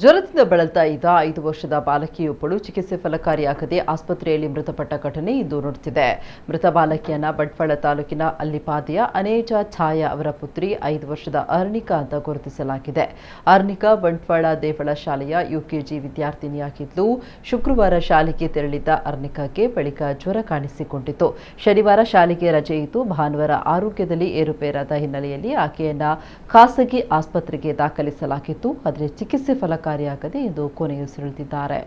ಜ್ವರದಿಂದ ಬಳಲ್ತಾ ಇದ್ದ 5 ವರ್ಷದ ಬಾಲಕಿಯೊಬ್ಬಳು ಚಿಕಿತ್ಸೆ ಫಲಕಾರಿಯಾಗದೆ ಆಸ್ಪತ್ರೆಯಲ್ಲಿ ಮೃತಪಟ್ಟ ಘಟನೆ ಇಂದು ನಡೆದಿದೆ. ಮೃತ ಬಾಲಕಿಯನ್ನ ಬಂಟ್ವಾಳ ತಾಲೂಕಿನ ಅಲ್ಲಿಪಾದೆಯ ಅನೇಜ ಛಾಯಾ ಅವರ ಪುತ್ರಿ 5 ವರ್ಷದ ಅರ್ಣಿಕಾ ಅಂತ ಗುರುತಿಸಲಾಗಿದೆ. ಅರ್ಣಿಕಾ ಬಂಟ್ವಾಳ ದೇವಳ ಶಾಲೆಯ ಯುಕೆಜಿ ವಿದ್ಯಾರ್ಥಿನಿಯಾಗಿದ್ದು, ಶುಕ್ರವಾರ ಶಾಲೆಗೆ ತೆರಳಿದ್ದ ಅರ್ಣಿಕಾಗೆ ಬಳಿಕ ಜ್ವರ ಕಾಣಿಸಿಕೊಂಡಿತು. ಶನಿವಾರ ಶಾಲೆಗೆ ರಜೆ ಇದ್ದು, ಭಾನುವಾರ ಆರೋಗ್ಯದಲ್ಲಿ ಏರುಪೇರಾದ ಹಿನ್ನೆಲೆಯಲ್ಲಿ ಆಕೆಯನ್ನ ಖಾಸಗಿ ಆಸ್ಪತ್ರೆಗೆ ದಾಖಲಿಸಲಾಗಿತ್ತು. ಆದರೆ ಚಿಕಿತ್ಸೆ ಫಲಕಾರಿಯಾಗದೆ ಇಂದು ಕೊನೆಯುಸಿರೆಳೆದಿದ್ದಾರೆ.